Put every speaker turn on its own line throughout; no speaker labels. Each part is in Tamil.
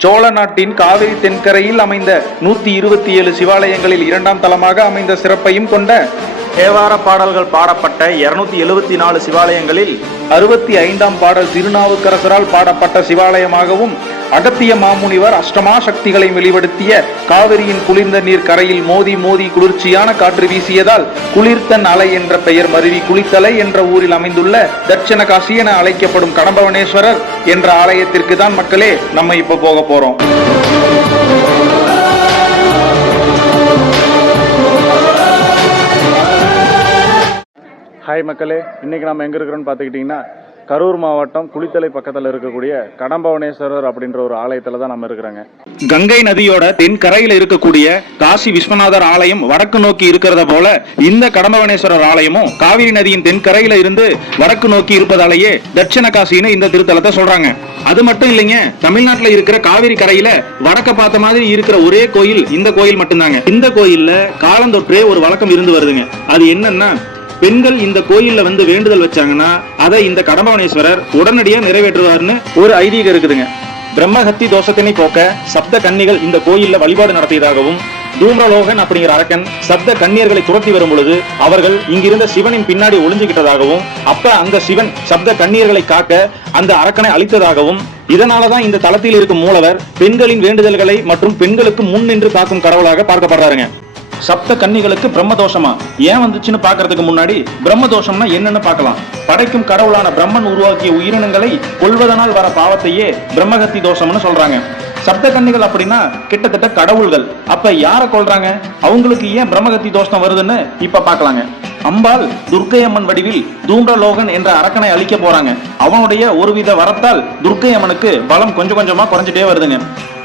சோழ நாட்டின் காவிரி தென்கரையில் அமைந்த நூத்தி இருபத்தி ஏழு சிவாலயங்களில் இரண்டாம் தலமாக அமைந்த சிறப்பையும் கொண்ட தேவார பாடல்கள் பாடப்பட்ட இருநூத்தி எழுபத்தி நாலு சிவாலயங்களில் அறுபத்தி ஐந்தாம் பாடல் திருநாவுக்கரசரால் பாடப்பட்ட சிவாலயமாகவும் அகத்திய மாமுனிவர் அஷ்டமா சக்திகளை வெளிப்படுத்திய காவிரியின் குளிர்ந்த நீர் கரையில் மோதி மோதி குளிர்ச்சியான காற்று வீசியதால் குளிர்த்தன் அலை என்ற பெயர் மருவி குளித்தலை என்ற ஊரில் அமைந்துள்ள தட்சிண காசி என அழைக்கப்படும் கடம்பவனேஸ்வரர் என்ற ஆலயத்திற்கு தான் மக்களே நம்ம இப்ப போக போறோம். ஹாய் மக்களே இன்னைக்கு நம்ம எங்க இருக்கிறோம்னு பார்த்துக்கிட்டிங்கன்னா கரூர் மாவட்டம் குளித்தலை பக்கத்தில் இருக்கக்கூடிய கடம்பவனேஸ்வரர் அப்படின்ற ஒரு ஆலயத்தில் தான் நம்ம இருக்கிறோங்க. கங்கை நதியோட தென்கரையில் இருக்கக்கூடிய காசி விஸ்வநாதர் ஆலயம் வடக்கு நோக்கி இருக்கிறத போல இந்த கடம்பவனேஸ்வரர் ஆலயமும் காவிரி நதியின் தென்கரையில் இருந்து வடக்கு நோக்கி இருப்பதாலேயே தட்சிண காசின்னு இந்த திருத்தலத்தை சொல்றாங்க. அது மட்டும் இல்லைங்க தமிழ்நாட்டில் இருக்கிற காவிரி கரையில வடக்க பார்த்த மாதிரி இருக்கிற ஒரே கோயில் இந்த கோயில் மட்டும்தாங்க. இந்த கோயில்ல காலந்தொற்றே ஒரு வழக்கம் இருந்து வருதுங்க. அது என்னன்னா பெண்கள் இந்த கோயில்ல வந்து வேண்டுதல் வச்சாங்கன்னா அதை இந்த கடம்பவனேஸ்வரர் உடனடியா நிறைவேற்றுவார்னு ஒரு ஐதீகம் இருக்குதுங்க. பிரம்மஹத்தி தோஷத்தினை போக்க சப்த கன்னிகள் இந்த கோயில்ல வழிபாடு நடத்தியதாகவும் தூம்ரலோகன் அப்படிங்கிற அரக்கன் சப்த கன்னியர்களை துரத்தி வரும் பொழுது அவர்கள் இங்கிருந்த சிவனின் பின்னாடி ஒளிஞ்சுகிட்டதாகவும் அப்ப அந்த சிவன் சப்த கண்ணியர்களை காக்க அந்த அரக்கனை அழித்ததாகவும் இதனாலதான் இந்த தளத்தில் இருக்கும் மூலவர் பெண்களின் வேண்டுதல்களை மற்றும் பெண்களுக்கு முன் நின்று காக்கும் கடவுளாக பார்க்கப்படுறாருங்க. சப்த கன்னிகளுக்கு பிரம்மதோஷமா? ஏன் வந்துச்சுன்னு பாக்குறதுக்கு முன்னாடி பிரம்மதோஷம்னா என்னன்னு பார்க்கலாம். படைக்கும் கடவுளான பிரம்மன் உருவாக்கிய உயிரினங்களை கொல்வதனால் வர பாவத்தையே பிரம்மகத்தி தோஷம்னு சொல்றாங்க. சப்த கன்னிகள் அப்படின்னா கிட்டத்தட்ட கடவுள்கள். அப்ப யாரை கொல்றாங்க? அவங்களுக்கு ஏன் பிரம்மகத்தி தோஷம் வருதுன்னு இப்ப பாக்கலாங்க அம்பாள் துர்க்கை அம்மன் வடிவில் தூம்ரலோகன் என்ற அரக்கனை அழிக்க போறாங்க. அவனுடைய ஒருவித வரத்தால் துர்க்கை அம்மனுக்கு பலம் கொஞ்சம் கொஞ்சமா குறைஞ்சிட்டே வருதுங்க.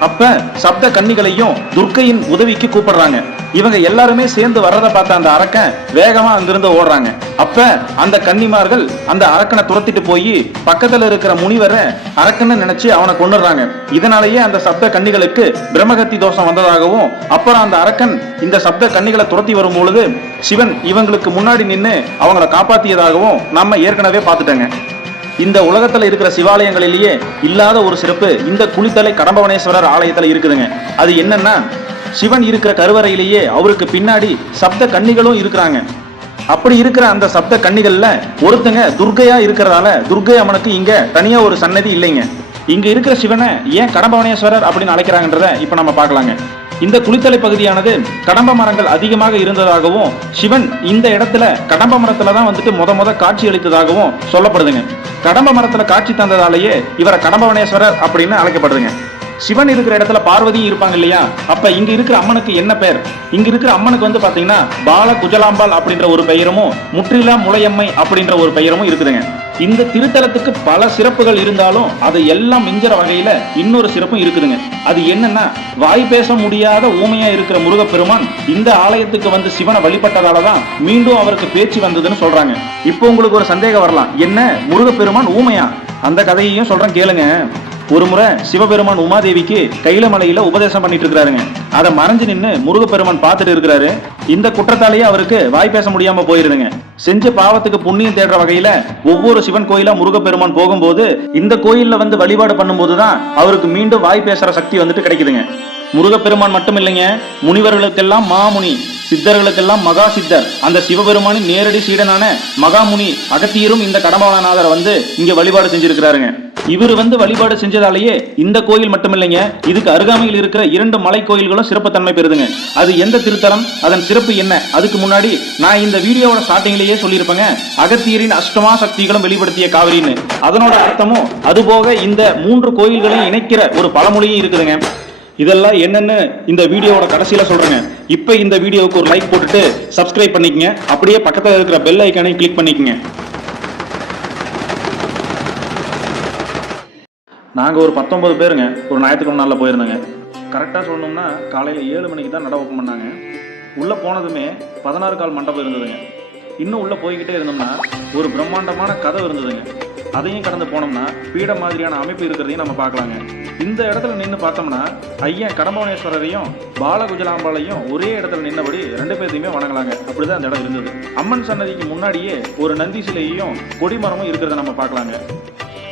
அப்ப சப்த கன்னிகளையும் துர்க்கையின் உதவிக்கு கூப்பிடுறாங்க. இவங்க எல்லாருமே சேர்ந்து வர்றதை பார்த்த அந்த அரக்கன் வேகமா அங்கிருந்து ஓடுறாங்க. அப்ப அந்த கன்னிமார்கள் அந்த அரக்கனை துரத்திட்டு போய் பக்கத்துல இருக்கிற முனிவரை அரக்கன்னு நினைச்சு அவனை கொண்டுடுறாங்க இதனாலேயே அந்த சப்த கன்னிகளுக்கு பிரம்மகத்தி தோஷம் வந்ததாகவும் அப்புறம் அந்த அரக்கன் இந்த சப்த கன்னிகளை துரத்தி வரும் பொழுது சிவன் இவங்களுக்கு முன்னாடி நின்று அவங்கள காப்பாத்தியதாகவும் நம்ம ஏற்கனவே பார்த்துட்டோங்க. இந்த உலகத்துல இருக்கிற சிவாலயங்களிலேயே இல்லாத ஒரு சிறப்பு இந்த குளித்தலை கடம்பவனேஸ்வரர் ஆலயத்துல இருக்குதுங்க. அது என்னன்னா சிவன் இருக்கிற கருவறையிலேயே அவருக்கு பின்னாடி சப்த கன்னிகளும் இருக்கிறாங்க. அப்படி இருக்கிற அந்த சப்த கன்னிகள்ல ஒருத்தங்க துர்க்கையா இருக்கிறதால துர்க்கை அம்மனுக்கு இங்க தனியா ஒரு சன்னதி இல்லைங்க. இங்க இருக்கிற சிவனை ஏன் கடம்பவனேஸ்வரர் அப்படின்னு அழைக்கிறாங்கன்றத இப்ப நம்ம பார்க்கலாங்க. இந்த குளித்தலை பகுதியானது கடம்ப மரங்கள் அதிகமாக இருந்ததாகவும் சிவன் இந்த இடத்துல கடம்ப மரத்துல தான் வந்துட்டு முத முத காட்சி அளித்ததாகவும் சொல்லப்படுதுங்க. கடம்ப மரத்துல காட்சி தந்ததாலேயே இவரை கடம்பவனேஸ்வரர் அப்படின்னு அழைக்கப்படுதுங்க. சிவன் இருக்கிற இடத்துல பார்வதியும் இருப்பாங்க இல்லையா? அப்ப இங்க இருக்கிற அம்மனுக்கு என்ன பெயர் இங்க இருக்கிற அம்மனுக்கு வந்து பாத்தீங்கன்னா பால குஜலாம்பாள் அப்படின்ற ஒரு பெயரும் முற்றிலா முளையம்மை அப்படின்ற ஒரு பெயரும் இருக்குதுங்க. இந்த திருத்தலத்துக்கு பல சிறப்புகள் இருந்தாலும் அதை எல்லாம் மிஞ்சற வகையில இன்னொரு சிறப்பும் இருக்குதுங்க. அது என்னன்னா வாய் பேச முடியாத ஊமையா இருக்கிற முருகப்பெருமான் இந்த ஆலயத்துக்கு வந்து சிவனை வழிபட்டதால தான் மீண்டும் அவருக்கு பேச்சு வந்ததுன்னு சொல்றாங்க. இப்போ உங்களுக்கு ஒரு சந்தேகம் வரலாம். என்ன? முருகப்பெருமான் ஊமையா? அந்த கதையையும் சொல்றேன் கேளுங்க. ஒரு முறை சிவபெருமான் உமாதேவிக்கு கைலமலையில உபதேசம் பண்ணிட்டு இருக்கிறாருங்க. அதை மறைஞ்சு நின்று முருகப்பெருமான் பார்த்துட்டு இருக்கிறாரு. இந்த குற்றத்தாலேயே அவருக்கு வாய் பேச முடியாம போயிருதுங்க. செஞ்ச பாவத்துக்கு புண்ணியம் தேடுற வகையில ஒவ்வொரு சிவன் கோயிலா முருகப்பெருமான் போகும்போது இந்த கோயில்ல வந்து வழிபாடு பண்ணும்போது தான் அவருக்கு மீண்டும் வாய் பேசுற சக்தி வந்துட்டு கிடைக்குதுங்க. முருகப்பெருமான் மட்டும் இல்லைங்க முனிவர்களுக்கெல்லாம் மாமுனி சித்தர்களுக்கெல்லாம் மகா சித்தர். அந்த சிவபெருமானின் நேரடி சீடனான மகாமுனி அகத்தியரும் இந்த கடம்பவனநாதரை வந்து இங்க வழிபாடு செஞ்சிருக்கிறாருங்க. இவர் வந்து வழிபாடு செஞ்சதாலேயே இந்த கோயில் மட்டும் இல்லைங்க இதுக்கு அருகாமையில் இருக்கிற இரண்டு மலை கோயில்களும் சிறப்புத்தன்மை பெறுதுங்க. அது எந்த திருத்தலம் அதன் சிறப்பு என்ன? அதுக்கு முன்னாடி நான் இந்த வீடியோவோட ஸ்டார்டிங்லேயே சொல்லியிருப்பேங்க அகத்தியரின் அஷ்டமா சக்திகளும் வெளிப்படுத்திய காவிரின்னு. அதனோட அர்த்தமும் அதுபோக இந்த மூன்று கோயில்களையும் இணைக்கிற ஒரு பழமொழியும் இருக்குதுங்க. இதெல்லாம் என்னென்னு இந்த வீடியோவோட கடைசியில் சொல்கிறேங்க இப்போ இந்த வீடியோவுக்கு ஒரு லைக் போட்டுட்டு சப்ஸ்கிரைப் பண்ணிக்கங்க. அப்படியே பக்கத்தில் இருக்கிற பெல் ஐக்கானையும் கிளிக் பண்ணிக்கங்க. நாங்கள் ஒரு பத்தொன்பது பேருங்க. ஒரு ஞாயிற்றுக்கிழமை நாளில் போயிருந்தோங்க. கரெக்டாக சொல்லணும்னா காலையில் ஏழு மணிக்கு தான் நட ஓப்பன் பண்ணாங்க. உள்ளே போனதுமே பதினாறு கால் மண்டபம் இருந்ததுங்க. இன்னும் உள்ளே போய்கிட்டே இருந்தோம்னா ஒரு பிரம்மாண்டமான கதவு இருந்ததுங்க. அதையும் கடந்து போனோம்னா பீட மாதிரியான அமைப்பு இருக்கிறதையும் நம்ம பார்க்கலாங்க. இந்த இடத்துல நின்று பார்த்தோம்னா ஐயன் கடம்பவனேஸ்வரரையும் பாலகுஜலாம்பாளையும் ஒரே இடத்துல நின்னபடி ரெண்டு பேர்த்தையுமே வணங்கலாங்க. அப்படிதான் அந்த இடம் இருந்தது. அம்மன் சன்னதிக்கு முன்னாடியே ஒரு நந்தி சிலையையும் கொடிமரமும் இருக்கிறத நம்ம பார்க்கலாங்க.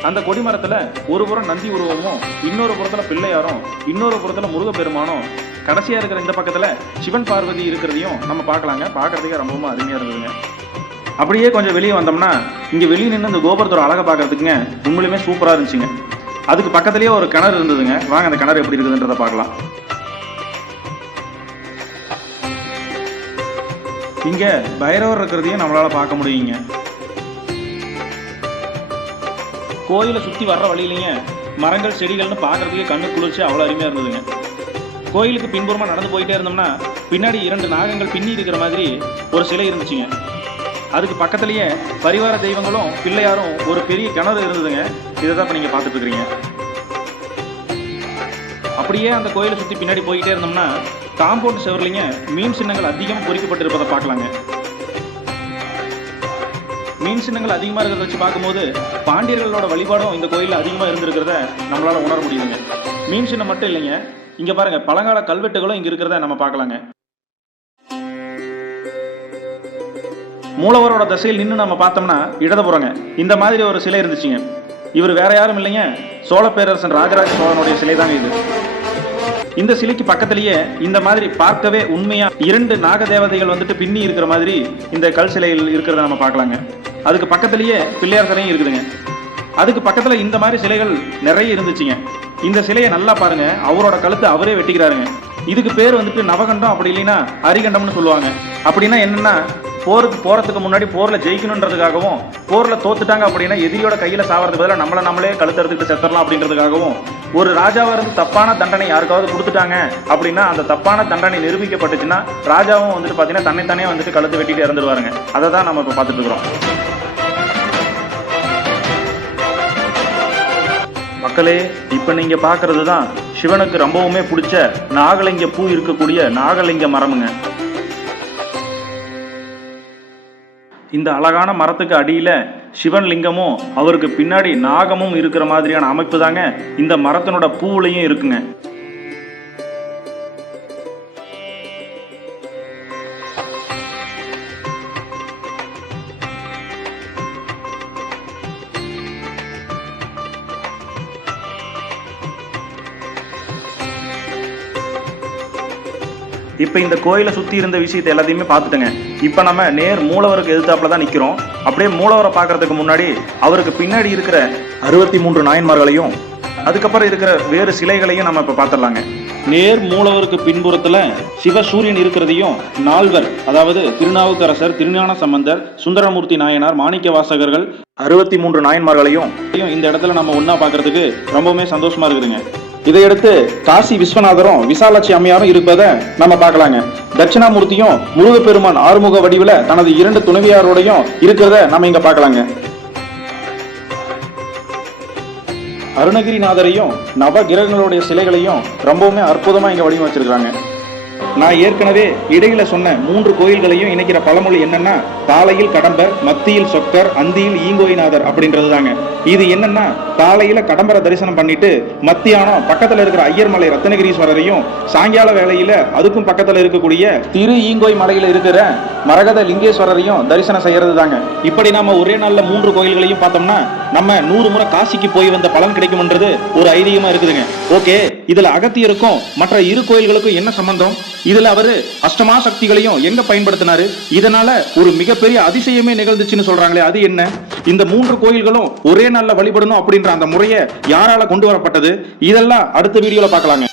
அந்த கொடிமரத்துல ஒரு புறம் நந்தி உருவமும் இன்னொரு புறத்துல பிள்ளையாரும் இன்னொரு புறத்துல முருகப்பெருமானும். கடைசியா இருக்கிற இந்த பக்கத்துல சிவன் பார்வதி இருக்கிறதையும் நம்ம பார்க்கலாங்க. பார்க்கறதுக்கே ரொம்பவும் அருமையா இருந்ததுங்க. அப்படியே கொஞ்சம் வெளியே வந்தோம்னா இங்க வெளியே நின்று இந்த கோபுரத்தோட அழகை பார்க்கறதுக்குங்க உண்மையிலுமே சூப்பரா இருந்துச்சுங்க. அதுக்கு பக்கத்துலயே ஒரு கிணறு இருந்ததுங்க. வாங்க அந்த கிணறு எப்படி இருக்குதுன்றத பார்க்கலாம். இங்க பைரவர் இருக்கிறதையும் நம்மளால பார்க்க முடியுங்க. கோயிலை சுற்றி வர்ற வழியிலையும் மரங்கள் செடிகள்னு பார்க்குறதுக்கே கண்ணு குளிர்ச்சி அவ்வளோ அருமையாக இருந்ததுங்க. கோயிலுக்கு பின்புறமாக நடந்து போயிட்டே இருந்தோம்னா பின்னாடி இரண்டு நாகங்கள் பின்னி இருக்கிற மாதிரி ஒரு சிலை இருந்துச்சுங்க. அதுக்கு பக்கத்துலயே பரிவார தெய்வங்களும் பிள்ளையாரும் ஒரு பெரிய கிணறு இருந்ததுங்க. இதை தான் இப்போ நீங்கள் பார்த்துட்ருக்கிறீங்க அப்படியே அந்த கோயிலை சுற்றி பின்னாடி போய்கிட்டே இருந்தோம்னா காம்பவுண்ட் செவர்லிங்க மீன் சின்னங்கள் அதிகமாக பொறிக்கப்பட்டிருப்பதை பார்க்கலாங்க. மீன் சின்னங்கள் அதிகமாக இருக்கிறத வச்சு பார்க்கும்போது பாண்டியர்களோட வழிபாடும் இந்த கோயிலில் அதிகமாக இருந்திருக்கிறத நம்மளால் உணர முடியுதுங்க. மீன் சின்னம் மட்டும் இல்லைங்க. இங்கே பாருங்க பழங்கால கல்வெட்டுகளும் இங்கே இருக்கிறத நம்ம பார்க்கலாங்க. மூலவரோட திசையில் நின்று நம்ம பார்த்தோம்னா இடதுபுறங்க. இந்த மாதிரி ஒரு சிலை இருந்துச்சுங்க. இவர் வேற யாரும் இல்லைங்க. சோழ பேரரசன் ராஜராஜ சோழனுடைய சிலை தாங்க இது. இந்த சிலைக்கு பக்கத்திலேயே இந்த மாதிரி பார்க்கவே உண்மையா இரண்டு நாக தேவதைகள் வந்துட்டு பின்னி இருக்கிற மாதிரி இந்த கல் சிலையில் இருக்கிறத நம்ம பார்க்கலாங்க. அதுக்கு பக்கத்துலேயே பிள்ளையார் சிலையும் இருக்குதுங்க. அதுக்கு பக்கத்தில் இந்த மாதிரி சிலைகள் நிறைய இருந்துச்சுங்க. இந்த சிலையை நல்லா பாருங்க. அவரோட கழுத்தை அவரே வெட்டிக்கிறாருங்க. இதுக்கு பேர் வந்துட்டு நவகண்டம் அப்படி இல்லைன்னா அரிகண்டம்னு சொல்லுவாங்க. அப்படின்னா என்னன்னா போருக்கு போகிறதுக்கு முன்னாடி போரில் ஜெயிக்கணுன்றதுக்காகவும் போரில் தோத்துட்டாங்க அப்படின்னா எதிரியோட கையில் சாவறதுக்கு பதிலாக நம்மளை நம்மளே கழுத்தறுத்துக்கிட்டு செத்துடலாம் அப்படின்றதுக்காகவும் ஒரு ராஜாவை இருந்து தப்பான தண்டனை யாருக்காவது கொடுத்துட்டாங்க அப்படின்னா அந்த தப்பான தண்டனை நிரூபிக்கப்பட்டுச்சுன்னா ராஜாவும் வந்துட்டு பார்த்தீங்கன்னா தன்னைத்தானே வந்துட்டு கழுத்து வெட்டிட்டு இறந்துருவாருங்க. அதை தான் நம்ம இப்போ பார்த்துட்டு இருக்கிறோம். மக்களே இப்போ நீங்கள் பார்க்கறது தான் சிவனுக்கு ரொம்பவுமே பிடிச்ச நாகலிங்க பூ இருக்கக்கூடிய நாகலிங்க மரமுங்க. இந்த அழகான மரத்துக்கு அடியில் சிவன் லிங்கமும் அவருக்கு பின்னாடி நாகமும் இருக்கிற மாதிரியான அமைப்பு தாங்க இந்த மரத்தினோட பூவுலையும் இருக்குங்க. இப்போ இந்த கோயிலை சுற்றி இருந்த விஷயத்தை எல்லாத்தையுமே பார்த்துட்டேங்க. இப்போ நம்ம நேர் மூலவருக்கு எதிர்த்தாப்புல தான் நிற்கிறோம் அப்படியே மூலவரை பார்க்கறதுக்கு முன்னாடி அவருக்கு பின்னாடி இருக்கிற அறுபத்தி மூன்று நாயன்மார்களையும் அதுக்கப்புறம் இருக்கிற வேறு சிலைகளையும் நம்ம இப்போ பார்த்துடலாங்க. நேர் மூலவருக்கு பின்புறத்துல சிவசூரியன் இருக்கிறதையும் நால்வர் அதாவது திருநாவுக்கரசர் திருஞான சம்பந்தர் சுந்தரமூர்த்தி நாயனார் மாணிக்க வாசகர்கள் அறுபத்தி மூன்று நாயன்மார்களையும் இந்த இடத்துல நம்ம ஒண்ணா பார்க்கறதுக்கு ரொம்பவுமே சந்தோஷமா இருக்குதுங்க. இதையடுத்து காசி விஸ்வநாதரும் விசாலாட்சி அம்மையாரும் இருப்பதை நம்ம பார்க்கலாங்க. தட்சிணாமூர்த்தியும் முருகப்பெருமான் ஆறுமுக வடிவில் தனது இரண்டு துணைவியாரோடையும் இருக்கிறத நம்ம இங்க பார்க்கலாங்க. அருணகிரிநாதரையும் நவ கிரகங்களுடைய சிலைகளையும் ரொம்பவுமே அற்புதமா இங்க வடிவமைச்சிருக்காங்க நான் ஏற்கனவே இடையில சொன்ன மூன்று கோயில்களையும் இணைக்கிற பழமொழி என்னன்னா தாலையில் கடம்பர் மத்தியில் சொக்கர் அந்தியில் ஈங்கோய்நாதர் அப்படின்றது தாங்க இது என்னன்னா தாலையில கடம்பரை தரிசனம் பண்ணிட்டு மத்தியானம் பக்கத்துல இருக்கிற ஐயர் மலை ரத்னகிரீஸ்வரரையும் சாயங்கால வேளையில அதுக்கும் பக்கத்துல இருக்கக்கூடிய திரு ஈங்கோய் மலையில இருக்கிற மரகத லிங்கேஸ்வரரையும் தரிசனம் செய்யறது தாங்க இப்படி நாம ஒரே நாள்ல மூன்று கோயில்களையும் பார்த்தோம்னா நம்ம நூறு முறை காசிக்கு போய் வந்த பலன் கிடைக்கும்ன்றது ஒரு ஐதீகமா இருக்குதுங்க. ஓகே இதுல அகத்தியருக்கும் மற்ற இரு கோயில்களுக்கும் என்ன சம்பந்தம்? இதுல அவரு அஷ்டமா சக்திகளையும் எங்க பயன்படுத்தினாரு? இதனால ஒரு மிகப்பெரிய அதிசயமே நிகழ்ந்துச்சுன்னு சொல்றாங்களே அது என்ன? இந்த மூன்று கோயில்களும் ஒரே நாள்ல வழிபடணும் அப்படின்ற அந்த முறையை யாரால கொண்டு வரப்பட்டது? இதெல்லாம் அடுத்த வீடியோல பார்க்கலாங்க.